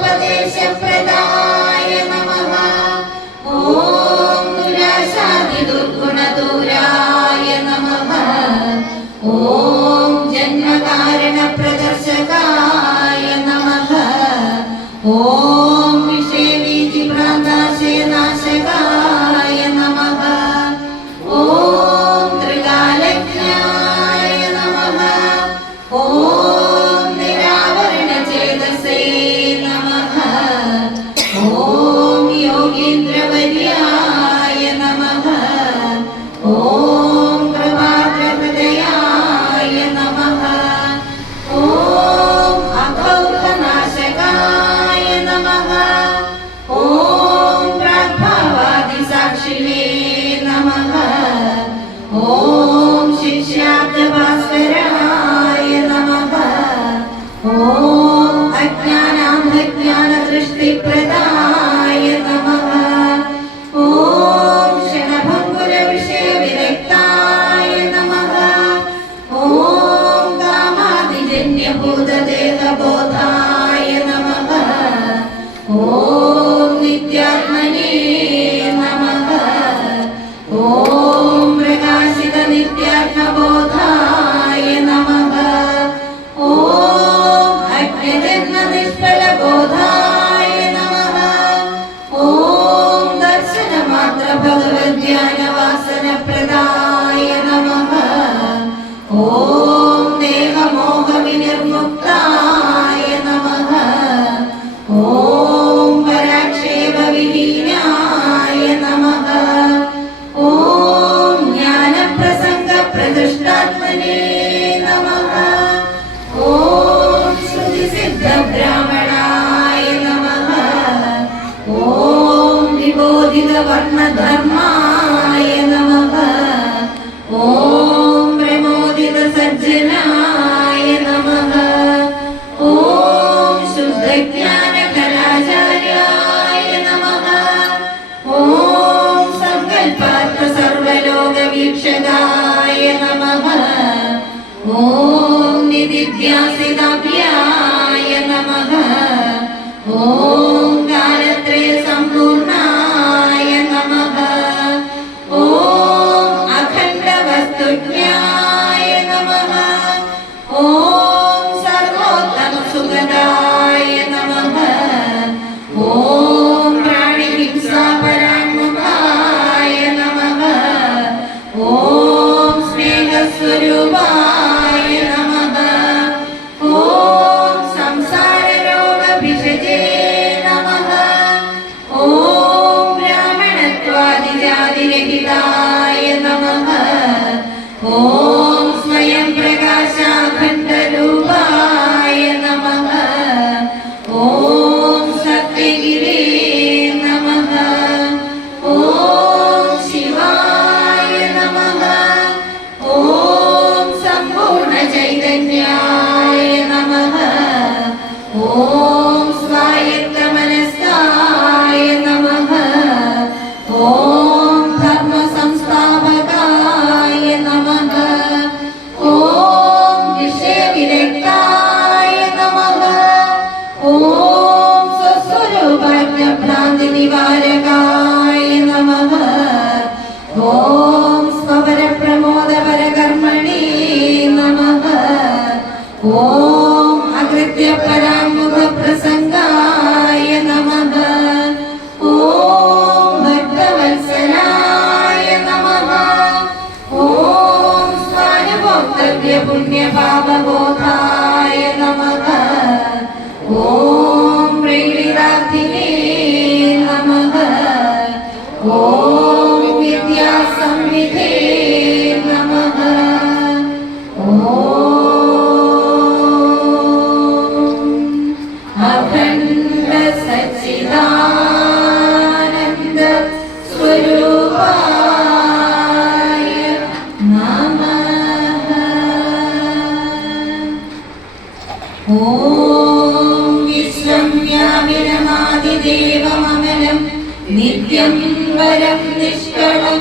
ജ്ഞാനോപദേശപ്രദായ നമഃ. ഓം ദുരാശാദിദുർഗുണദൂരായ നമഃ. ഓം ജന്മകാരണപ്രദർശകായ നമഃ. ഓം വിഷയവീതിഭ്രാന്താശയനാശകായ നമഃ. ഓം ത്രികാലജ്ഞായ നമഃ. ഓം നിരാവരണചേതസേ നമഃ. ഓം യോഗീന്ദ്രവര്യായ നമഃ. ഓം കൃപാഗ്രഹൃദയായ നമഃ. ഓം അഘൗഘനാശകായ നമഃ. ഓം പ്രാഗ്ഭാവാദിസാക്ഷിണേ നമഃ. ഓം ശിഷ്യാബ്ദഭാസ്കരായ നമഃ. ഓം അജ്ഞാനാന്ധജ്ഞാനദൃഷ്ടിപ്രദായ നമഃ. ഓം ക്ഷണഭംഗുരവിഷയവിരക്തായ നമഃ. ഓം കാമാദിജന്യഭൂതദേഹബോധായ നമഃ. ഓം നിത്യാത്മനേ നമഃ. ഓം പ്രകാശിതനിത്യാത്മബോധായ നമഃ. ഓം അജ്ഞജന്മനിഷ്ഫലബോധായ നമഃ. ഓം ദർശനമാത്രഭഗവദ്ധ്യാനവാസനപ്രദായ നമഃ. ഓം ദേഹമോഹവിനിർമുക്തായ നമഃ. ഓം പരാക്ഷേപവിഹീനായ നമഃ. ഓം ജ്ഞാനപ്രസംഗപ്രതിഷ്ഠാത്മനേ നമഃ. ഓം ശ്രുതിസിദ്ധബ്രാഹ്മണായ നമഃ. ഓം വിബോധിതവർണ്ണധർമ്മായ നമഃ. ഓം പ്രമോദിതസജ്ജനായ നമഃ. ഓം ശുദ്ധജ്ഞാനകലാചാര്യായ നമഃ. ഓം സങ്കൽപ്പാർത്ഥസർവലോകവീക്ഷകായ നമഃ. ഓം നിധിധ്യാസിതാഭ്യായ നമഃ. ഓം കാലത്രയസമ്പൂർണായ നമഃ. ഓം അഖണ്ഡവസ്തുജ്ഞായ നമഃ. ഓം സർവോത്തമസുഗതായ നമഃ. ഓം പ്രാണിഹിംസാപരാന്മുഖായ നമഃ. ഓം സ്നേഹസ്വരൂപായ നമഃ. ഓം സംസാരരോഗഭിഷജേ നമഃ. ഓം ബ്രാഹ്മണത്വാദിജാതിരഹിതായ നമഃ. ഓം സ്വയം പ്രകാശാഖണ്ഡരൂപായ നമഃ. ഓം സത്യഗിരേ നമഃ. ഓം ശിവായ നമഃ. ഓം സമ്പൂർണ്ണചൈതന്യായ നമഃ. ഓം സ്വായത്തമനസ്കായ നമഃ. ഓം ധർമ്മസംസ്ഥാപകായ നമഃ. ഓം വിഷയവിരക്തായ നമഃ. ഓം സ്വസ്വരൂപാജ്ഞഭ്രാന്തിനിവാരകായ നമഃ. ഓം സ്വപരപ്രമോദപരകർമ്മണേ നമഃ. ഓം അകൃത്യപരാമുഖപ്രസംഗായ നമഃ. ഓം ഭക്തവത്സലായ നമഃ. ഓം സ്വാനുഭോക്തവ്യപുണ്യപാപബോധായ നമഃ. ഓം പ്രീണിതാർത്ഥിനേ നമഃ. ഓം വിദ്യാസംവിധേ നമഃ. ഓം അഖണ്ഡ സച്ചിദാനന്ദ സ്വരൂപായ നമഃ. ഓം വിശ്വം വ്യാപിനമാദിദേവമമലം നിത്യം വരം നിഷ്കളം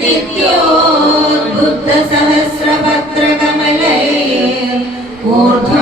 നിത്യോദ്ബുദ്ധസഹസ്രപത്രകമലേ ഊർധ്വ